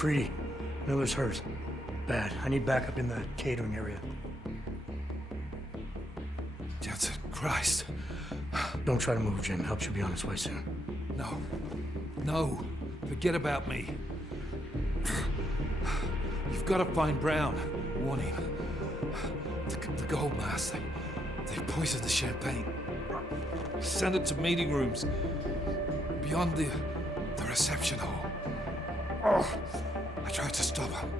Creedy, Miller's hurt. Bad. I need backup in the catering area. Jensen, Christ. Don't try to move, Jim. Help should be on its way soon. No. No. Forget about me. You've got to find Brown. Warn him. The gold mask. They poisoned the champagne. Send it to meeting rooms. Beyond the reception hall. Oh, I tried to stop him.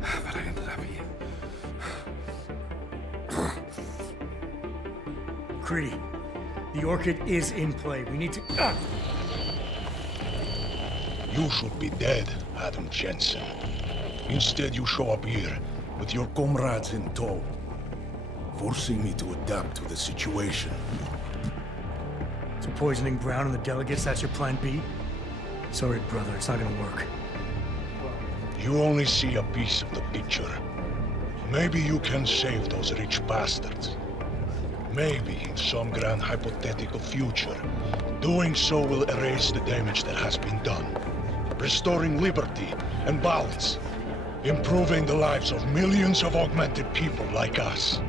But I ended up here. Creedy, the Orchid is in play. We need to... You should be dead, Adam Jensen. Instead, you show up here with your comrades in tow, forcing me to adapt to the situation. So poisoning Brown and the delegates, that's your plan B? Sorry, brother, it's not gonna work. You only see a piece of the picture. Maybe you can save those rich bastards. Maybe in some grand hypothetical future, doing so will erase the damage that has been done, restoring liberty and balance, improving the lives of millions of augmented people like us.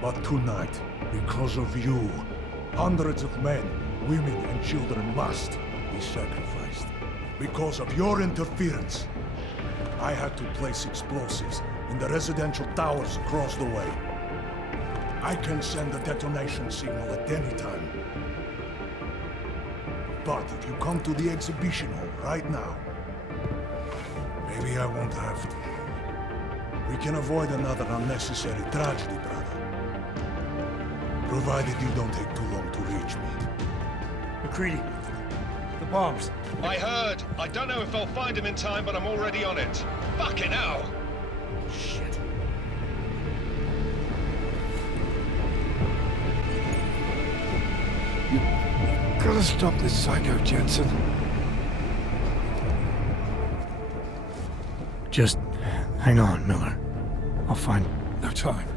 But tonight, because of you, hundreds of men, women and children must be sacrificed. Because of your interference, I had to place explosives in the residential towers across the way. I can send a detonation signal at any time. But if you come to the exhibition hall right now, maybe I won't have to. We can avoid another unnecessary tragedy, brother. Provided you don't take too long to reach me. McCready, the bombs. I heard. I don't know if I'll find him in time, but I'm already on it. Fucking hell! Shit. Gotta stop this psycho, Jensen. Just hang on, Miller. I'll find... No time.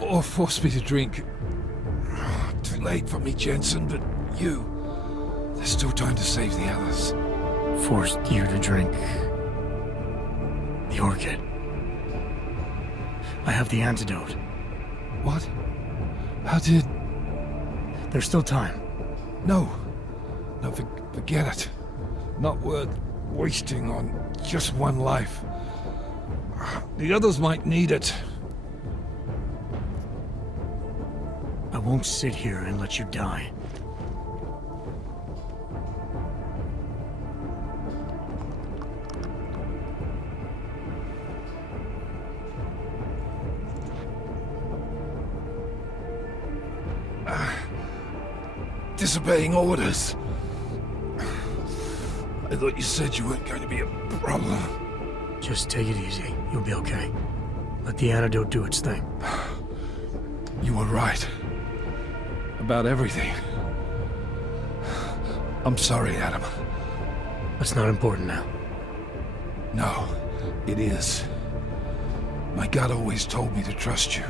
Or force me to drink. Too late for me, Jensen, but you... There's still time to save the others. Forced you to drink... the Orchid. I have the antidote. What? How did... There's still time. No. No, forget it. Not worth wasting on just one life. The others might need it. I won't sit here and let you die. Disobeying orders. I thought you said you weren't going to be a problem. Just take it easy. You'll be okay. Let the antidote do its thing. You were right. About everything. I'm sorry, Adam. That's not important now. No, it is. My gut always told me to trust you.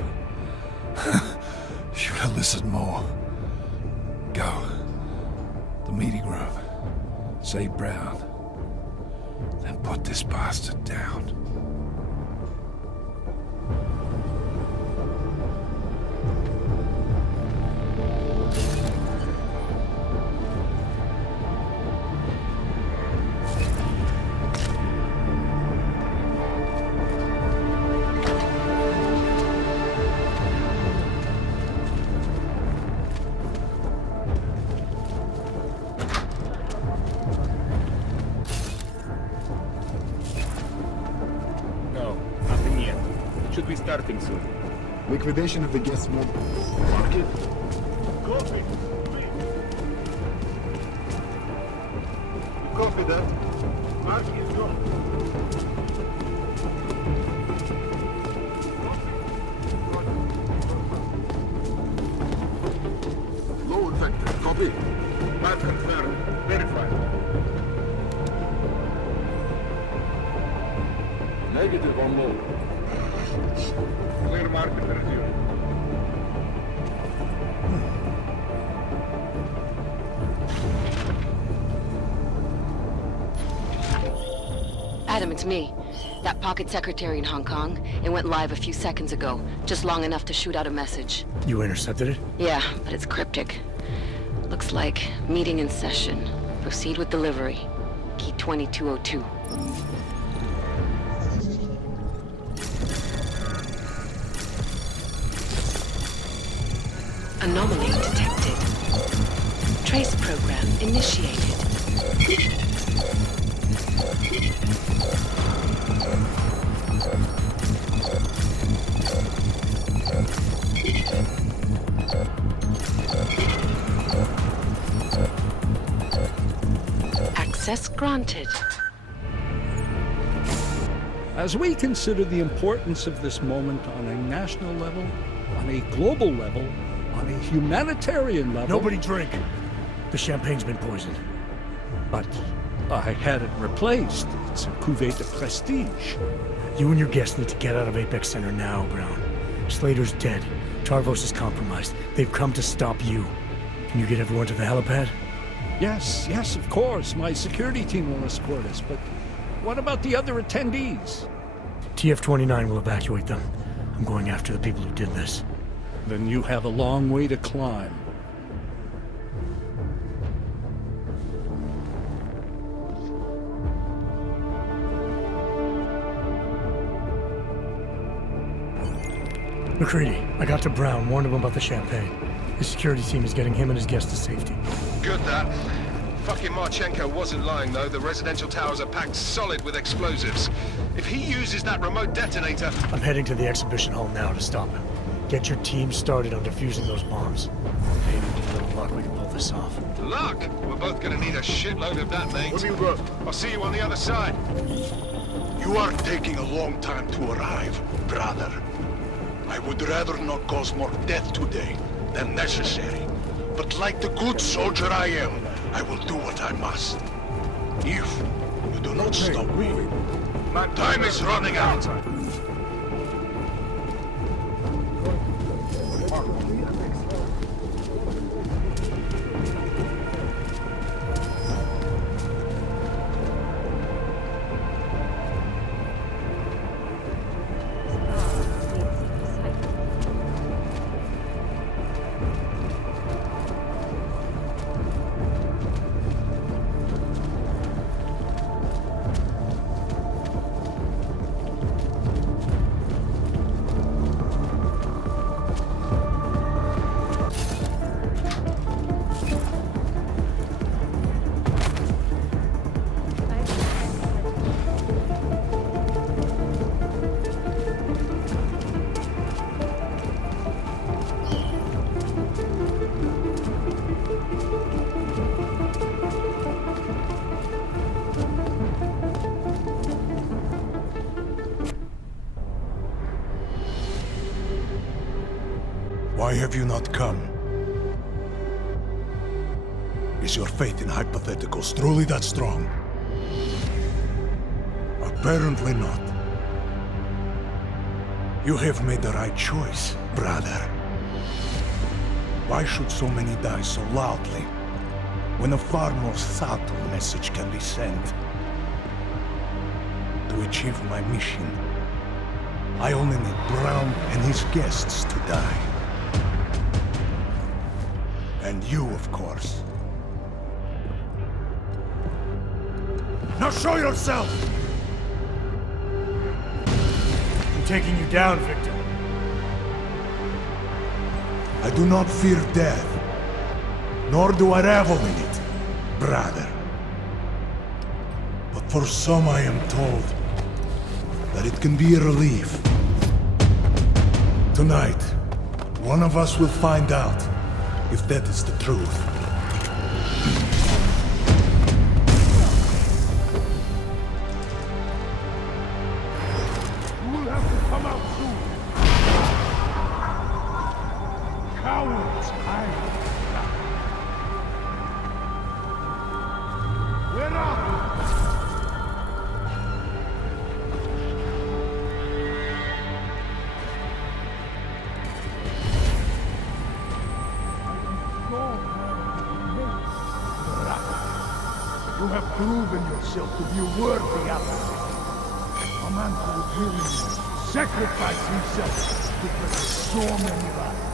Should have listened more. Go. The meeting room. Save Brown. Then put this bastard down. Starting soon. Liquidation of the guest mob. Market? Copy. Copy that. Mark is gone. Low infected. Copy. Mark confirmed. Verified. Negative on low. Clear market resume. Adam, it's me. That pocket secretary in Hong Kong. It went live a few seconds ago. Just long enough to shoot out a message. You intercepted it? Yeah, but it's cryptic. Looks like meeting in session. Proceed with delivery. Key 2202. Anomaly detected. Trace program initiated. Access granted. As we consider the importance of this moment on a national level, on a global level, on a humanitarian level... Nobody drink. The champagne's been poisoned. But I had it replaced. It's a cuvée de prestige. You and your guests need to get out of Apex Center now, Brown. Slater's dead. Tarvos is compromised. They've come to stop you. Can you get everyone to the helipad? Yes, of course. My security team will escort us, but what about the other attendees? TF-29 will evacuate them. I'm going after the people who did this. Then you have a long way to climb. McCready, I got to Brown, warned him about the champagne. His security team is getting him and his guests to safety. Good, that. Fucking Marchenko wasn't lying, though. The residential towers are packed solid with explosives. If he uses that remote detonator... I'm heading to the exhibition hall now to stop him. Get your team started on defusing those bombs. Maybe with a little luck we can pull this off. Luck? We're both gonna need a shitload of that, mate. What do you got? I'll see you on the other side. You are taking a long time to arrive, brother. I would rather not cause more death today than necessary. But like the good soldier I am, I will do what I must. If you do not stop me, my time is running out. Why have you not come? Is your faith in hypotheticals truly that strong? Apparently not. You have made the right choice, brother. Why should so many die so loudly, when a far more subtle message can be sent? To achieve my mission, I only need Brown and his guests to die. And you, of course. Now show yourself! I'm taking you down, Victor. I do not fear death, nor do I revel in it, brother. But for some I am told that it can be a relief. Tonight, one of us will find out if that is the truth. You will have to come out soon. Cowards, Where are you? You have proven yourself to be a worthy adversary. A man who would willingly sacrifice himself to protect so many lives.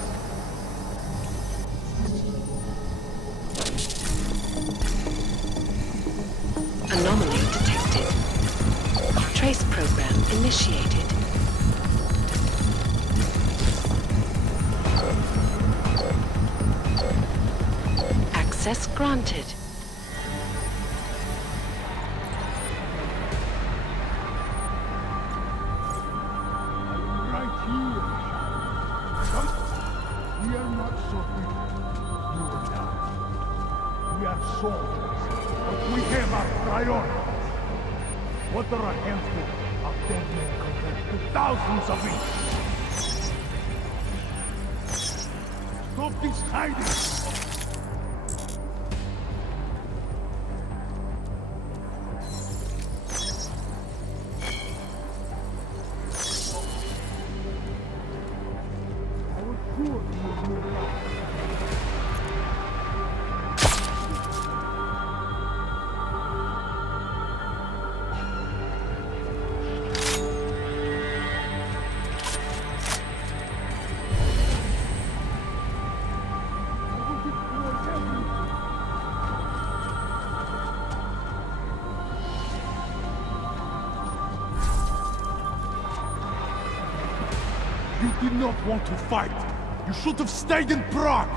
Anomaly detected. Trace program initiated. Access granted. Right here. Come. We are not so different, you and I. We are soldiers, but we have our priorities. What are a handful of dead men compared to thousands of each? Stop this hiding! You did not want to fight. You should have stayed in Prague.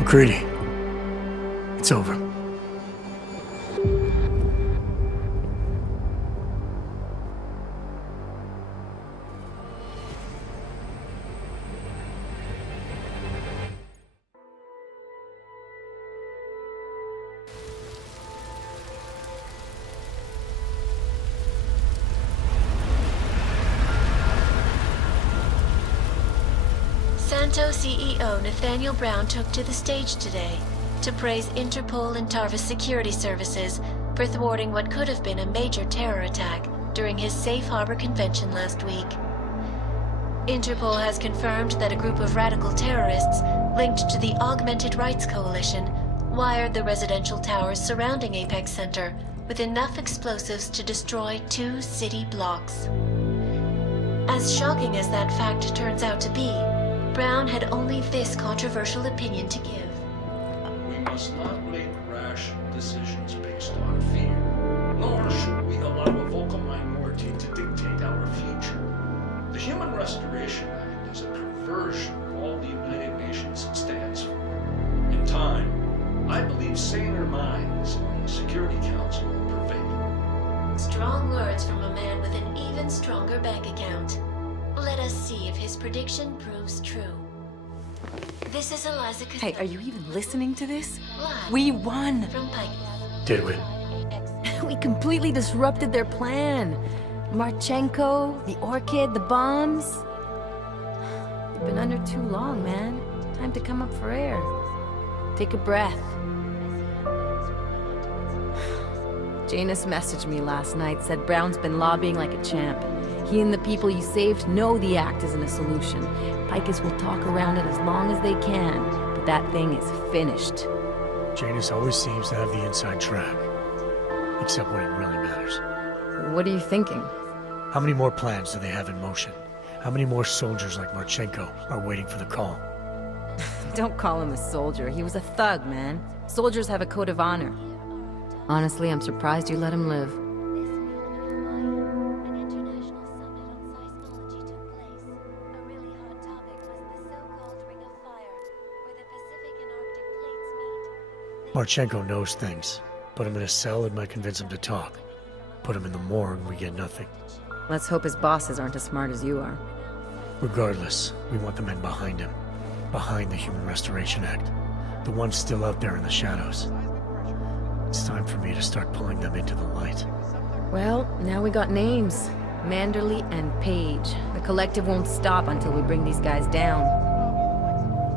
McCready, it's over. Santo CEO Nathaniel Brown took to the stage today to praise Interpol and Tarvis security services for thwarting what could have been a major terror attack during his safe harbor convention last week. Interpol has confirmed that a group of radical terrorists linked to the Augmented Rights Coalition wired the residential towers surrounding Apex Center with enough explosives to destroy 2 city blocks. As shocking as that fact turns out to be, Brown had only this controversial opinion to give. We must not make rash decisions based on fear, nor should we allow a vocal minority to dictate our future. The Human Restoration Act is a perversion of all the United Nations stands for. In time, I believe saner minds on the Security Council will prevail. Strong words from a man with an even stronger bank account. Let us see if his prediction proves true. This is Eliza Costello. Hey, are you even listening to this? Live We won! from Pike. Did we? We completely disrupted their plan. Marchenko, the orchid, the bombs. You've been under too long, man. Time to come up for air. Take a breath. Janus messaged me last night, said Brown's been lobbying like a champ. He and the people you saved know the act isn't a solution. Picus will talk around it as long as they can, but that thing is finished. Janus always seems to have the inside track. Except when it really matters. What are you thinking? How many more plans do they have in motion? How many more soldiers like Marchenko are waiting for the call? Don't call him a soldier. He was a thug, man. Soldiers have a code of honor. Honestly, I'm surprised you let him live. Marchenko knows things. Put him in a cell, it might convince him to talk. Put him in the morgue, we get nothing. Let's hope his bosses aren't as smart as you are. Regardless, we want the men behind him. Behind the Human Restoration Act. The ones still out there in the shadows. It's time for me to start pulling them into the light. Well, now we got names. Manderley and Page. The collective won't stop until we bring these guys down.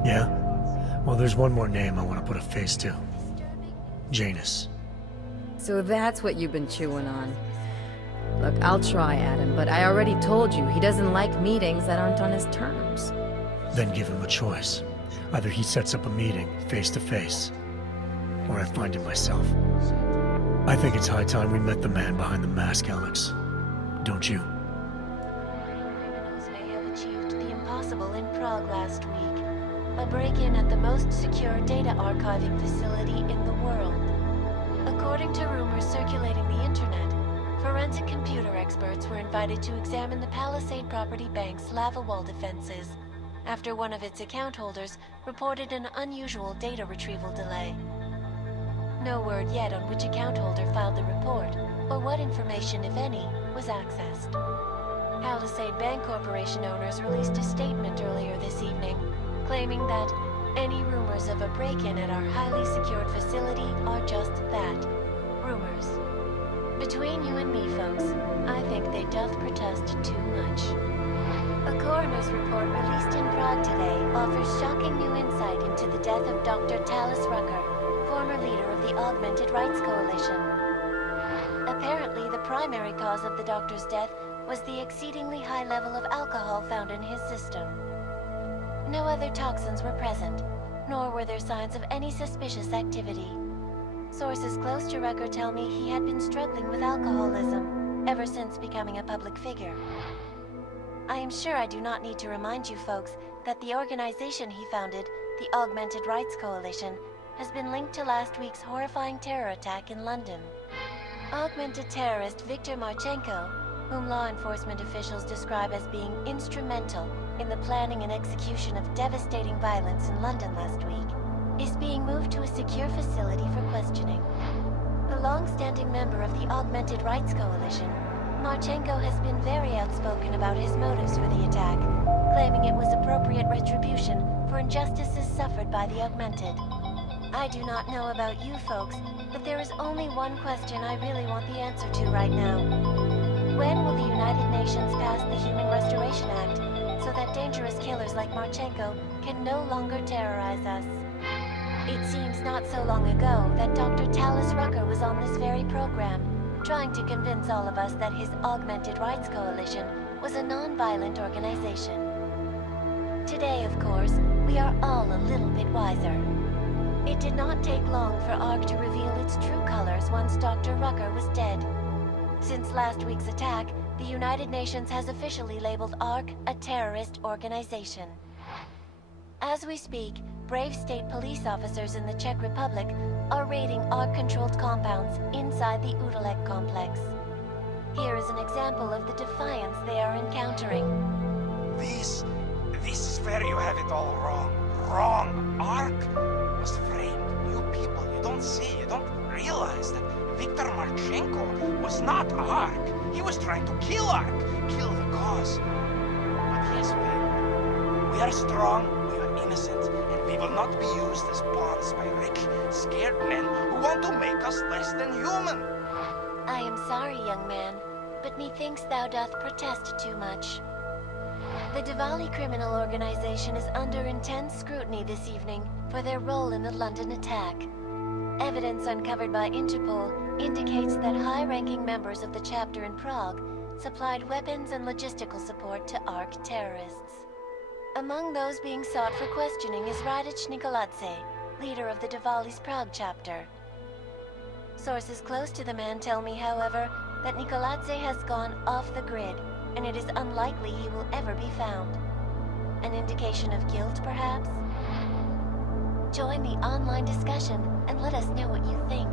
Yeah? Well, there's one more name I want to put a face to. Janus. So that's what you've been chewing on. Look, I'll try, Adam, but I already told you he doesn't like meetings that aren't on his terms. Then give him a choice. Either he sets up a meeting, face to face, or I find him myself. I think it's high time we met the man behind the mask, Alex. Don't you? Criminals may have achieved the impossible in Prague last week. A break-in at the most secure data archiving facility in the world. According to rumors circulating the internet, forensic computer experts were invited to examine the Palisade Property Bank's lava wall defenses after one of its account holders reported an unusual data retrieval delay. No word yet on which account holder filed the report, or what information, if any, was accessed. Palisade Bank Corporation owners released a statement earlier this evening, claiming that any rumors of a break-in at our highly secured facility are just that, rumors. Between you and me, folks, I think they doth protest too much. A coroner's report released in Prague today offers shocking new insight into the death of Dr. Talis Rucker, former leader of the Augmented Rights Coalition. Apparently, the primary cause of the doctor's death was the exceedingly high level of alcohol found in his system. No other toxins were present, nor were there signs of any suspicious activity. Sources close to Rucker tell me he had been struggling with alcoholism ever since becoming a public figure. I am sure I do not need to remind you folks that the organization he founded, the Augmented Rights Coalition, has been linked to last week's horrifying terror attack in London. Augmented terrorist Viktor Marchenko, whom law enforcement officials describe as being instrumental in the planning and execution of devastating violence in London last week, is being moved to a secure facility for questioning. A long-standing member of the Augmented Rights Coalition, Marchenko has been very outspoken about his motives for the attack, claiming it was appropriate retribution for injustices suffered by the Augmented. I do not know about you folks, but there is only one question I really want the answer to right now. When will the United Nations pass the Human Restoration Act so that dangerous killers like Marchenko can no longer terrorize us? It seems not so long ago that Dr. Talis Rucker was on this very program, trying to convince all of us that his Augmented Rights Coalition was a non-violent organization. Today, of course, we are all a little bit wiser. It did not take long for ARC to reveal its true colors once Dr. Rucker was dead. Since last week's attack, the United Nations has officially labeled ARC a terrorist organization. As we speak, brave state police officers in the Czech Republic are raiding ARC-controlled compounds inside the Udalek complex. Here is an example of the defiance they are encountering. This is where you have it all wrong. Wrong. ARC was framed. You people, you don't see, you don't realize that Viktor Marchenko was not ARC. He was trying to kill ARC, kill the cause. But he has failed. We are strong, we are innocent, and we will not be used as pawns by rich, scared men who want to make us less than human. I am sorry, young man, but methinks thou doth protest too much. The Diwali criminal organization is under intense scrutiny this evening for their role in the London attack. Evidence uncovered by Interpol indicates that high-ranking members of the chapter in Prague supplied weapons and logistical support to ARC terrorists. Among those being sought for questioning is Radic Nikoladze, leader of the Diwali's Prague chapter. Sources close to the man tell me, however, that Nikoladze has gone off the grid, and it is unlikely he will ever be found. An indication of guilt, perhaps? Join the online discussion and let us know what you think.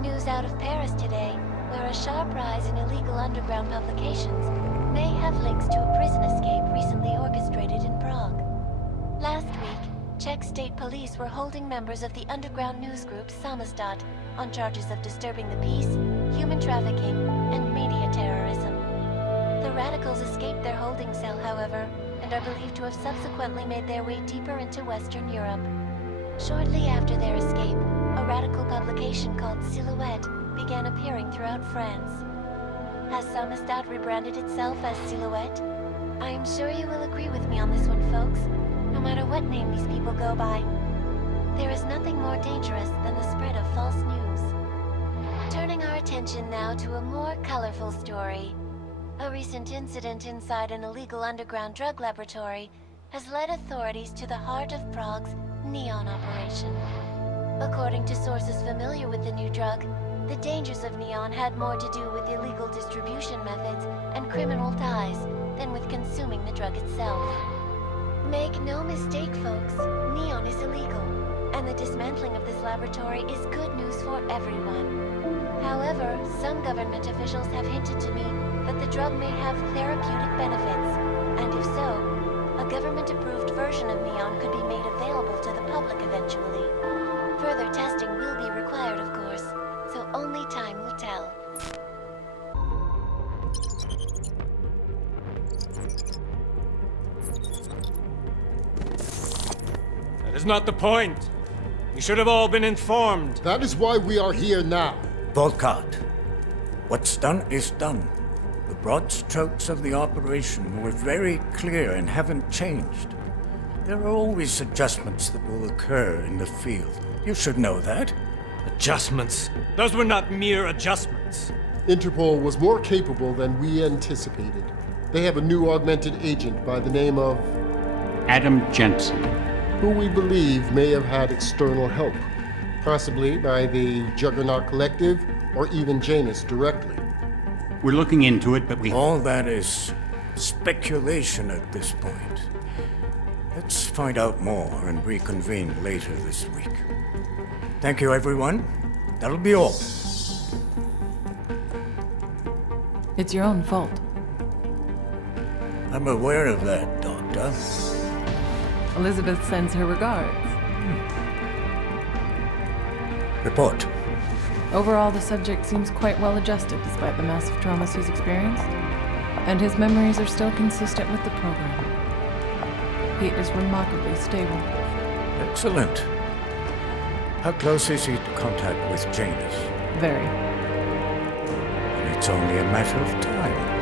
News out of Paris today, where a sharp rise in illegal underground publications may have links to a prison escape recently orchestrated in Prague. Last week, Czech state police were holding members of the underground news group Samostat on charges of disturbing the peace, human trafficking, and media terrorism. The radicals escaped their holding cell, however, and are believed to have subsequently made their way deeper into Western Europe. Shortly after their escape, a radical publication called Silhouette began appearing throughout France. Has Samostat rebranded itself as Silhouette? I am sure you will agree with me on this one, folks. No matter what name these people go by, There is nothing more dangerous than the spread of false news. Turning our attention now to a more colorful story. A recent incident inside an illegal underground drug laboratory has led authorities to the heart of Prague's Neon operation. According to sources familiar with the new drug, the dangers of Neon had more to do with illegal distribution methods and criminal ties than with consuming the drug itself. Make no mistake, folks, Neon is illegal, and the dismantling of this laboratory is good news for everyone. However, some government officials have hinted to me that the drug may have therapeutic benefits, and if so, a government-approved version of Neon could be made available to the public eventually. Further testing will be required, of course, so only time will tell. That is not the point. We should have all been informed. That is why we are here now. Volkart, what's done is done. The broad strokes of the operation were very clear and haven't changed. There are always adjustments that will occur in the field. You should know that. Adjustments? Those were not mere adjustments. Interpol was more capable than we anticipated. They have a new augmented agent by the name of... Adam Jensen. Who we believe may have had external help. Possibly by the Juggernaut Collective or even Janus directly. We're looking into it, but we... All that is speculation at this point. Let's find out more and reconvene later this week. Thank you, everyone. That'll be all. It's your own fault. I'm aware of that, Doctor. Elizabeth sends her regards. Report. Overall, the subject seems quite well adjusted despite the massive traumas he's experienced, and his memories are still consistent with the program. He is remarkably stable. Excellent. How close is he to contact with Janus? Very. It's only a matter of time.